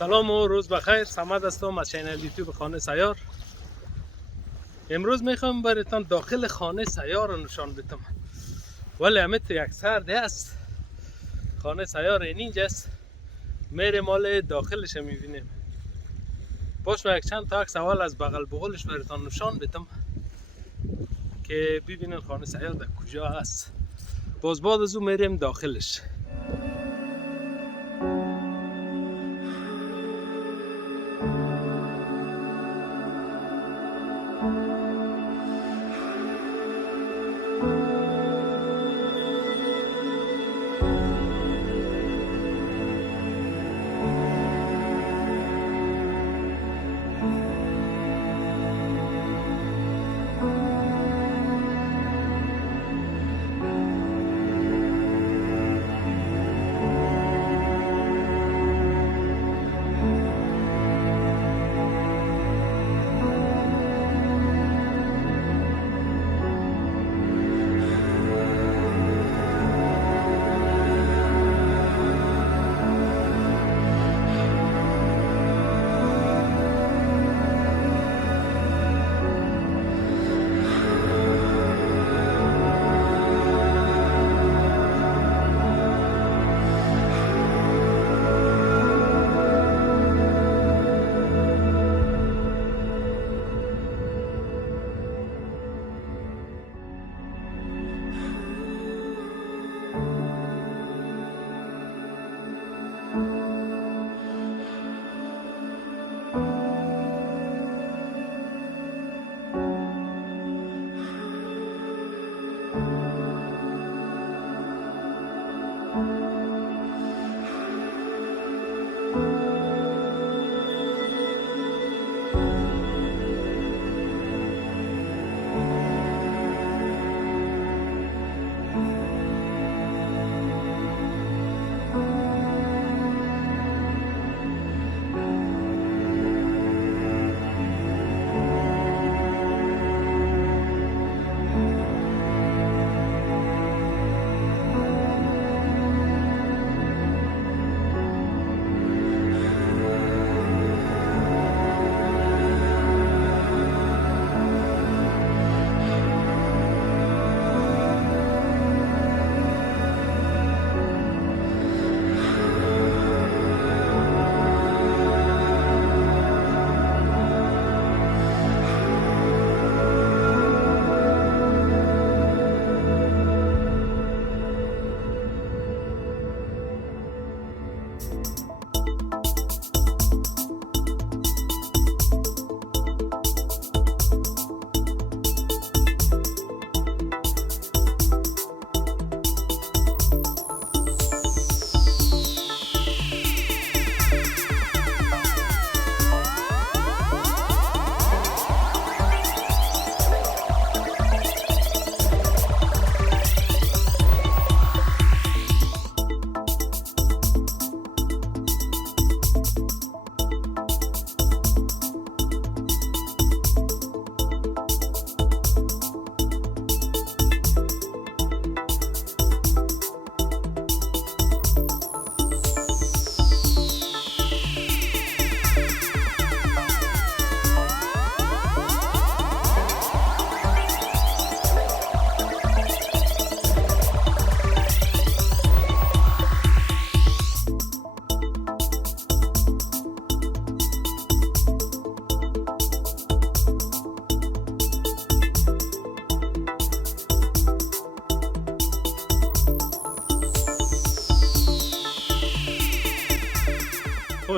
سلام و روز بخیر. صمد هستم از چینل یوتیوب خانه سیار. امروز میخوام براتون داخل خانه سیار رو نشان بدم. ولی همت یک سرده است. خانه سیار اینجاست. میره مال داخلش میبینیم. باش و یک چند تا عکس اول از بغل بغلش براتون نشان بدم که ببینن خانه سیار در کجا است. باز بعد از اون میریم داخلش.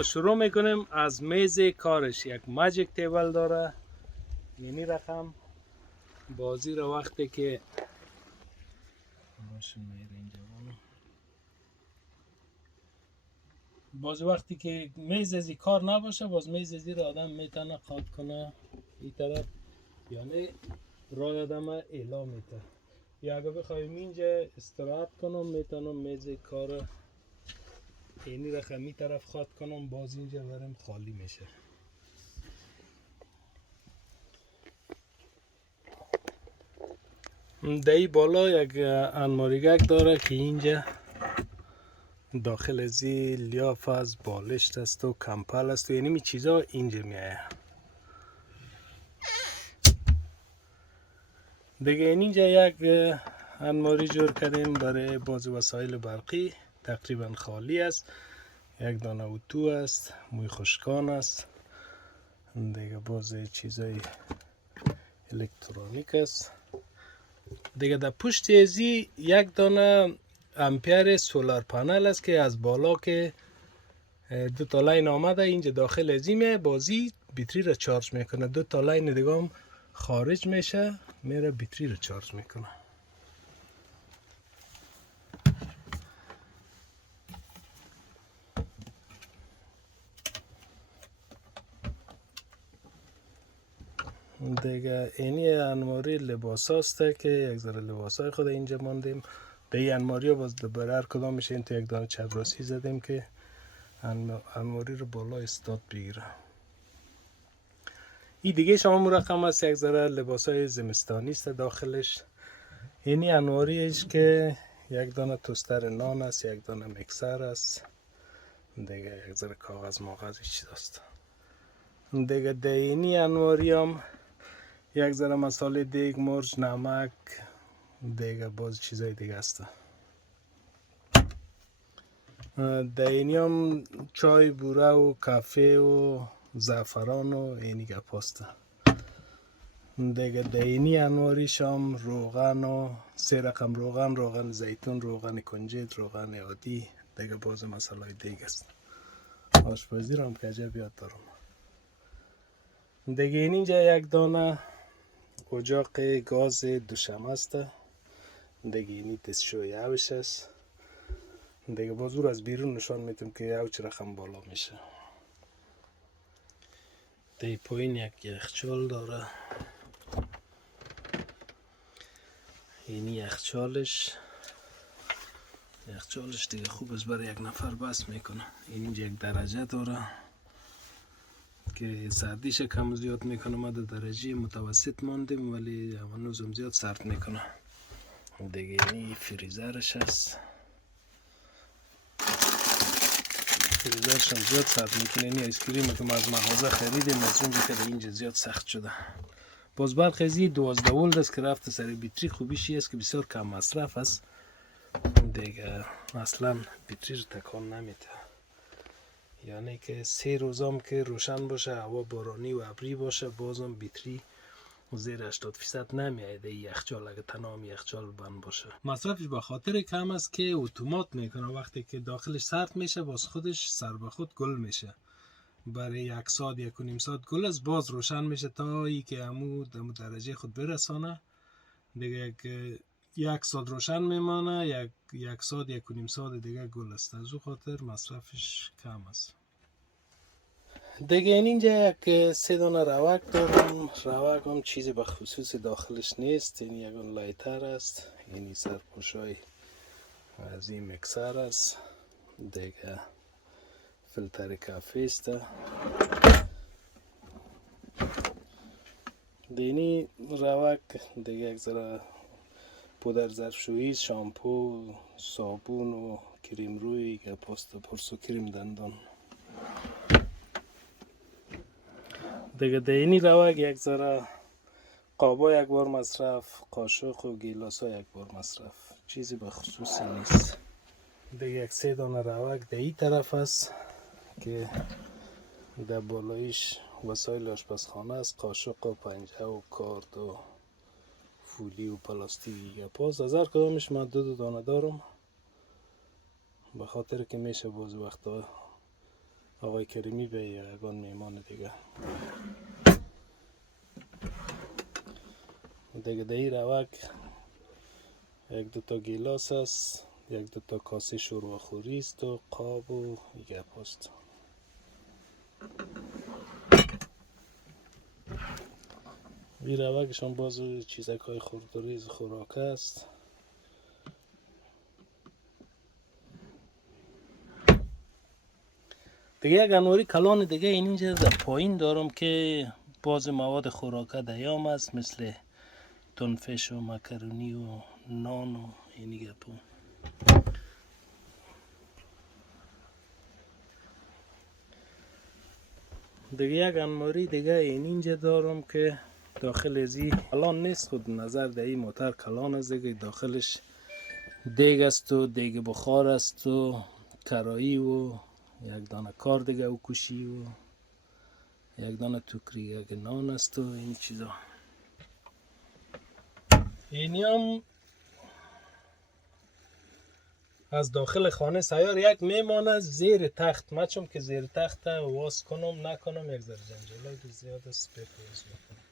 شروع میکنیم از میز کارش. یک ماجیک تیبل داره. یعنی رقم بازی رو وقتی که باز وقتی که میز ازی کار نباشه، باز میز ازی رو آدم میتونه قاط کنه این طرف، یعنی راه آدم اعلام میده. یا اگه بخوایم اینجا استراحت کنم میتونم میز کار اینی رقمی طرف خاط کنم، باز اینجا برم خالی میشه. دایی بالا یک انماریگک داره که اینجا داخل ازی لیاف است، بالشت است و کمپل است و یعنی می چیزا اینجا میایه. دیگه اینجا یک انماری جور کردیم برای باز وسایل برقی، تقریبا خالی است. یک دانه اتو است، موی خشکان است، دیگه باز چیزای الکترونیک است. دیگه در پشت ازی یک دانه امپیر سولار پنل است که از بالا که دو تا لاین آمده اینجا داخل ازی میه، بازی بیتری را چارج میکنه. دو تا لاین دیگه هم خارج میشه، میره بیتری را چارج میکنه. دیگه اینی انماری لباس هاسته که یک ذره لباس های خود اینجا ماندیم. به این انماری ها باز دوباره هر کدام میشه این تو یک دانه چبراسی زدیم که انماری رو بالا استاد بگیره. این دیگه شما مرقم است، یک ذره لباس های زمستانی است داخلش. اینی انواریش که یک دانه توستر نان است، یک دانه میکسر است، دیگه یک ذره کاغذ ماغذ چیز است. دیگه اینی انواری هم یک ذره مساله دیگ، مرچ، نمک، دیگه باز چیزای دیگه است. اینی هم چای بوره و کافه و زعفران و اینی گپ است. دیگه اینی انواریش هم روغن و 3 رقم روغن، روغن زیتون، روغن کنجد، روغن عادی، دیگه باز مسائل دیگه است. آشپزی رو هم که عجب یاد دارم. دیگه اینجا یک دانه اجاق گاز دوشم است. دیگه اینی دستشوی اوش است. دیگه باز رو از بیرون نشان میتونم که اوچ رقم بالا میشه. دیگه پایین یک یخچال داره. اینی یخچالش دیگه خوب است برای یک نفر بس میکنه. اینجا یک درجه داره که سردیش کم زیاد میکنه. ما در درجه متوسط ماندیم ولی هنوزم زیاد سرد میکنه. دیگه اینی فریزرش هست. فریزرش هم زیاد سرد میکنه. اینی ایسکریم که ما از مغازه خریدیم از اونجا که اینجا زیاد سخت شده. باز برق ازی 12 ولت است که رفته سر بیتری. خوبیش است که بسیار کم مصرف است. دیگه اصلا بیتری رو تکان نمیده. یعنی که 3 روزام که روشن باشه، هوا بارانی و ابری باشه، بازم بیتری زیر 80% نمیایده. یخچال اگه تمام یخچال بند باشه، مصرفش به خاطر کم است که اتومات میکنه. وقتی که داخلش سرد میشه باز خودش سر به خود گل میشه. برای 1 ساعت 1.5 ساعت گل است، باز روشن میشه تا ای که امو درجه خود برسانه. دیگه که 1 ساعت روشن میمانه، 1 ساعت 1.5 ساعت دیگه گل است. از او خاطر مصرفش کم است. دیگه اینجا یک 3 دانه روک دارم. روک هم چیزی به خصوص داخلش نیست. این یک لایتر است. یعنی سرپوشای از این میکسر است. دیگه فیلتر کافی است. دینی روک دیگه یک ذره پودر ظرفشویی، شامپو، صابون و کریم روی، پاست پرس و کریم دندان. دیگه دینی روک یک ذره قابا یک بار مصرف، قاشق و گیلاس ها یک بار مصرف، چیزی به خصوصی نیست. دیگه یک 3 دانه روک در این طرف است که در بالایش وسایل آشپزخانه است. قاشق و پنجه و کارد و فولی و پلاستیک و پاس. از هر کدامش من 2 دانه دارم به خاطر که میشه بعضی وقتا آقای کریمی به یگان میمان دیگه. دیگه در این روک 1-2 تا گیلاس است، 1-2 تا کاسه شوربه خوری است و قاب و یه پاست. این روکشان باز چیزک های خورداریز خوراک است. دیگه یک انواری کلان دیگه اینجا در پایین دارم که باز مواد خوراکه دیام است، مثل تنفش و مکرونی و نان و اینی گپو. دیگه یک انماری دیگه اینجا دارم که داخل ازی کلان نیست، خود نظر در این موتر کلان است دیگه. داخلش دیگ است و دیگ بخار است و کرایی و یک دانه کار دیگه و کشی و یک دانه توکری یک نان است و این چیزا. اینی هم از داخل خانه سیار یک میمانه زیر تخت. من چون که زیر تخت واس کنم نکنم یک ذره جنجالای زیاد است بپوز بکنم.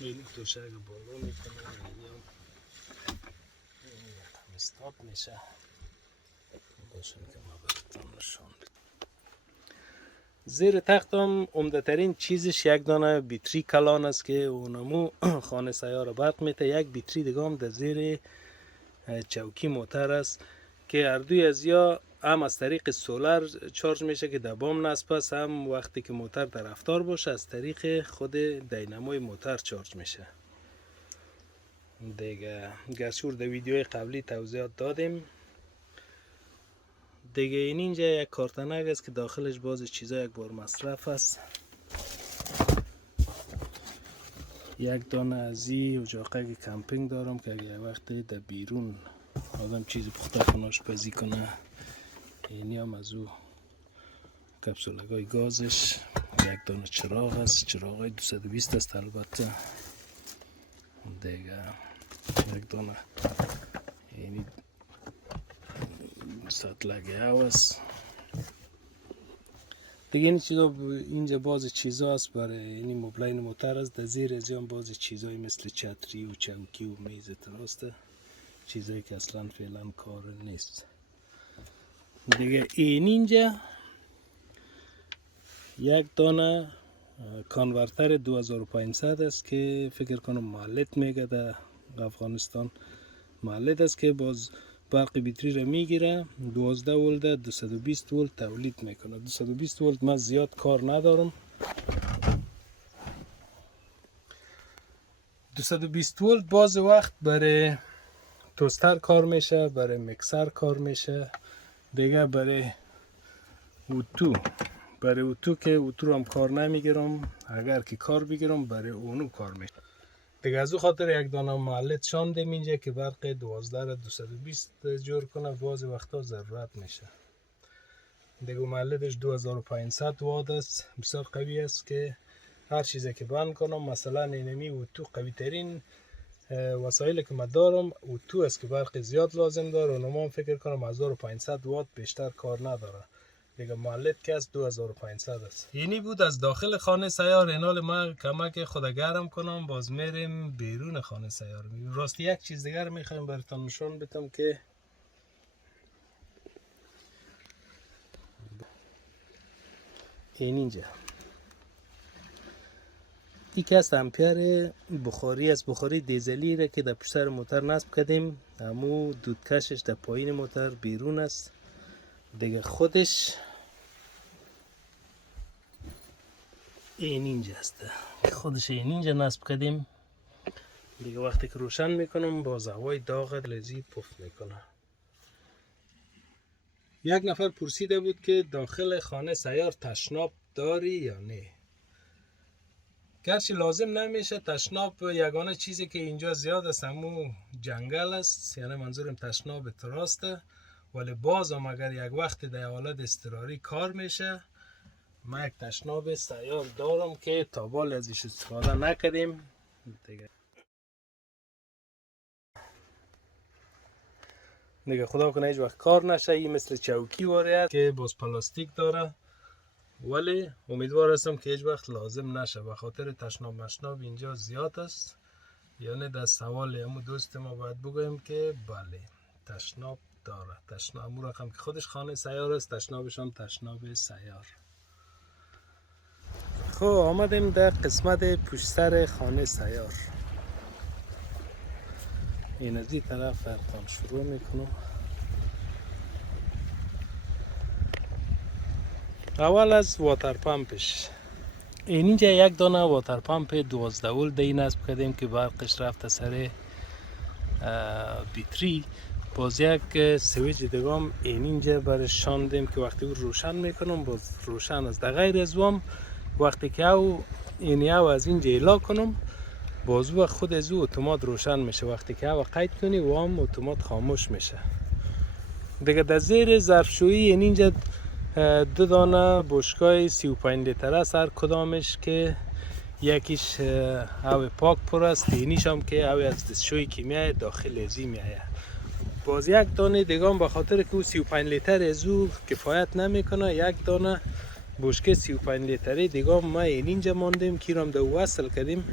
این توشک بالا میکنم، اینی هم یکم استاب میشه. باشم که ما براتون نشان بدم. زیر تخت هم عمده ترین چیزش یک دانه بیتری کلان است که اونمو خانه سیار برق میته. یک بیتری دیگه هم در زیر چوکی موتر است که هر دوی از یا هم از طریق سولر چارج میشه که در بام نصب است، هم وقتی که موتر در رفتار باشه از طریق خود دیناموی موتر چارج میشه دیگه. گرچه در ویدیوی قبلی توضیحات دادیم دیگه. اینجا یک کارتنک است که داخلش باز چیزا یک بار مصرف است. یک دانه از این اجاقه کمپینگ دارم که اگه وقتی در بیرون آدم چیزی پخته کنه آشپزی کنه. اینی هم از او کپسولگای گازش. یک دانه چراغ است، چراغای 220 است البته دیگه. یک دانه اینی سطلگه است دیگه. این چیزا اینجا باز چیزا است برای این مبلین موتر است. در زیر از هم باز چیزایی مثل چتری و چوکی و میز تراسته، چیزایی که اصلا فعلا کار نیست دیگه. این اینجا یک دانه کانورتر 2500 است که فکر کنم مولد میگه در افغانستان. مولد است که باز برق بیتری را میگیره، 12 ولت 220 ولت تولید میکنه. 220 ولت من زیاد کار ندارم. 220 ولت باز وقت برای توستر کار میشه، برای میکسر کار میشه دیگه. برای اوتو که اوتو رو هم کار نمیگیرم، اگر که کار بگیرم برای اونو کار میشه دیگه. از او خاطر یک دانه مولد شاندیم اینجا که برق 12 را 220 جور کنه. بعضی وقتا ضرورت میشه دیگه. مولدش 2500 وات است، بسیار قوی است که هر چیزی که بند کنم. مثلا اینمی اوتو قوی ترین وسایلی که من دارم اوتو است که برق زیاد لازم داره. اونم فکر کنم 1500 وات بیشتر کار نداره دیگه. مولد که از 2500 است. اینی بود از داخل خانه سیار. اینال ما کمک خود گرم کنم، باز میریم بیرون خانه سیار. راستی یک چیز دیگر میخوایم براتون نشان بدم که اینجا یک است امپیر بخاری است، بخاری دیزلی را که در پشت سر موتر نصب کردیم. همو دودکشش در پایین موتر بیرون است دیگه. خودش اینجا است، خودش اینجا نصب کردیم دیگه. وقتی که روشن میکنم باز هوای داغ لذیذ پف میکنه. یک نفر پرسیده بود که داخل خانه سیار تشناب داری یا نه. گرچه لازم نمیشه تشناب، یگانه چیزی که اینجا زیاد است همو جنگل است، یعنی منظورم تشناب تراسته. ولی بازم اگر یک وقت در حالت اضطراری کار میشه، ما یک تشناب سیار دارم که تا بال ازش استفاده نکردیم دیگه. خدا کنه هیچ وقت کار نشه. این مثل چوکی واره که باز پلاستیک داره، ولی امیدوار هستم که هیچ وقت لازم نشه. به خاطر تشناب مشناب اینجا زیاد است. یعنی در سوال همو دوست ما باید بگویم که بله تشناب داره. تشناب همو رقم که خودش خانه سیار است، تشنابشان تشناب سیار. خب آمدیم در قسمت پشت سر خانه سیار. این از این طرف براتون شروع میکنم. اول از واتر پمپش. اینجا یک دانه واتر پمپ 12 ولت نصب کردیم که برقش رفته سر بیتری باز یک سویچ دیگه اینجا برای شاندیم که وقتی او روشن میکنم باز روشن است. در غیر از وام وقتی که او از اینجا اعلا کنم باز او خود از او اتومات روشن میشه. وقتی که او قید کنی وام اتومات خاموش میشه. دیگه در زیر ظرفشویی اینجا 2 دانه بشکای 35 لیتر است هر کدامش که یکیش او پاک پر است، اینیش هم که او از دستشویی که میایه داخل ازی میایه. باز یک دانه دیگه به خاطر که او 35 لیتر از او کفایت نمیکنه، یک دانه بشکه 35 لیتری دیگه ما اینجا ماندیم که رام دو وصل کردیم،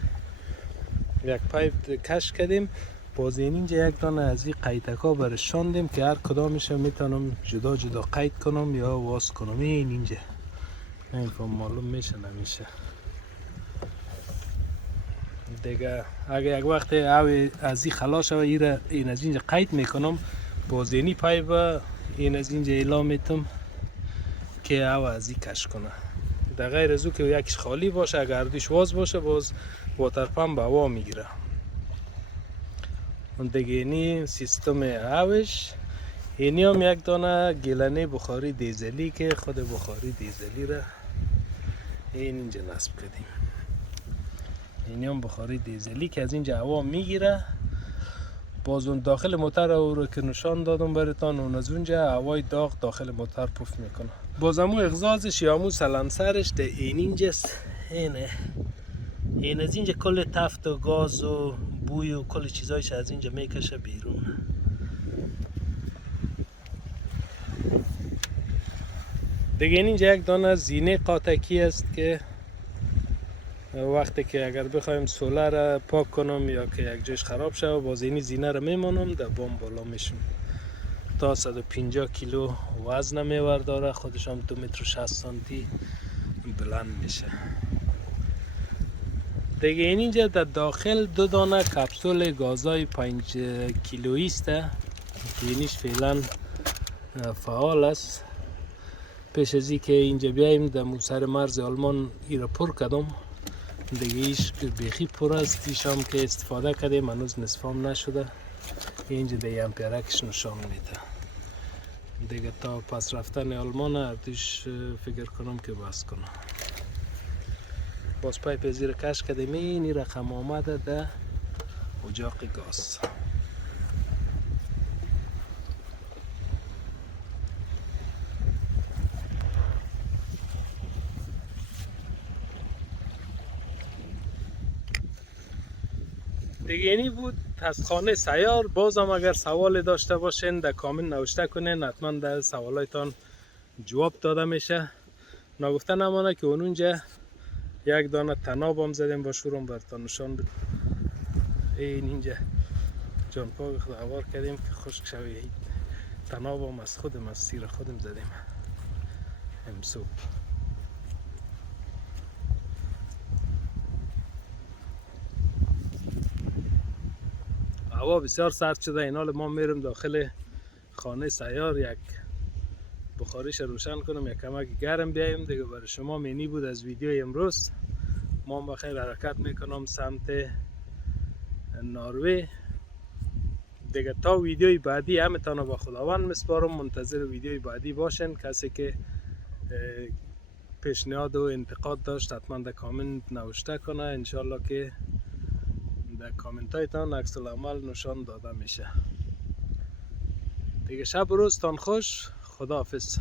یک پایپ کش کردیم. باز اینجا یک دانه از این قیتکا برش شاندیم که هر کدامش میتونم جدا جدا قید کنم یا واس کنم. اینجا نمیفهم معلوم میشه نمیشه دیگه. اگه یک وقت او از این خلاص شوه این از اینجا قید میکنم باز اینی پایپ این از اینجا اعلام میتم که او از این کش کنه. در غیر از او که یکیش خالی باشه اگر دوش واز باشه باز واتر پمپ هوا میگیره. دیگه اینی سیستم اوش. اینی هم یک دانه گلنه بخاری دیزلی که خود بخاری دیزلی را اینجا نصب کردیم. اینی هم بخاری دیزلی که از اینجا هوا میگیره. باز اون داخل موتر او رو که نشان دادم براتون، اون از اونجا هوای داغ داخل موتر پف میکنه. باز همون اغزازش یا همون سلنسرش ده اینجاست. این از اینجا کل تفت و گاز و بوی و کل چیزایش از اینجا میکشه بیرون. دیگه اینجا یک دانه زینه قاطکی است که وقتی که اگر بخوایم سولر پاک کنم یا که یک جایش خراب شد باز این زینه رو میمانم در بام بالا میشم. تا 150 کیلو وزن میورداره، خودش هم 2 متر و 60 سانتی بلند میشه. دیگه اینجا در داخل 2 دانه کپسول گازای 5 کیلویی است که اینیش فعلا فعال است. پیش از این که اینجا بیاییم در سر مرز آلمان ایرا پر کردم دیگه ایش بیخی پر است. ایش هم که استفاده کردیم هنوز نصفام نشده. اینجا دیگه امپیرکش نشان میده. دیگه تا پس رفتن آلمان اردیش فکر کنم که بس کنم. باز پایپ زیر کش کردیم. این رقم آمده در اجاق گاز. دیگه اینی بود از خانه سیار. بازم اگر سوال داشته باشین در کامنت نوشته کنین، حتما در سوالایتان جواب داده میشه. نگفته نمانه که اونجا یک دانه تناب هم زدیم با شورم براتون نشان بدیم. اینجا جان پاک خداوار کردیم که خشک شوی. تناب هم از خودم از سیر خودم زدیم امسوب. هوا بسیار سرد شده. این حال ما میرم داخل خانه سیار یک بخاریش روشن کنم، یک کمک گرم بیایم دیگه. برای شما مینی بود از ویدیو امروز. ما بخیر حرکت میکنم سمت ناروی دیگه. تا ویدیوی بعدی همتان با خداوند مسپارم. منتظر ویدیوی بعدی باشین. کسی که پیشنهاد و انتقاد داشت حتما در کامنت نوشته کنه. انشالله که در کامنت هایتان عکس العمل نشان داده میشه. دیگه شب و روزتان خوش. خداحافظ.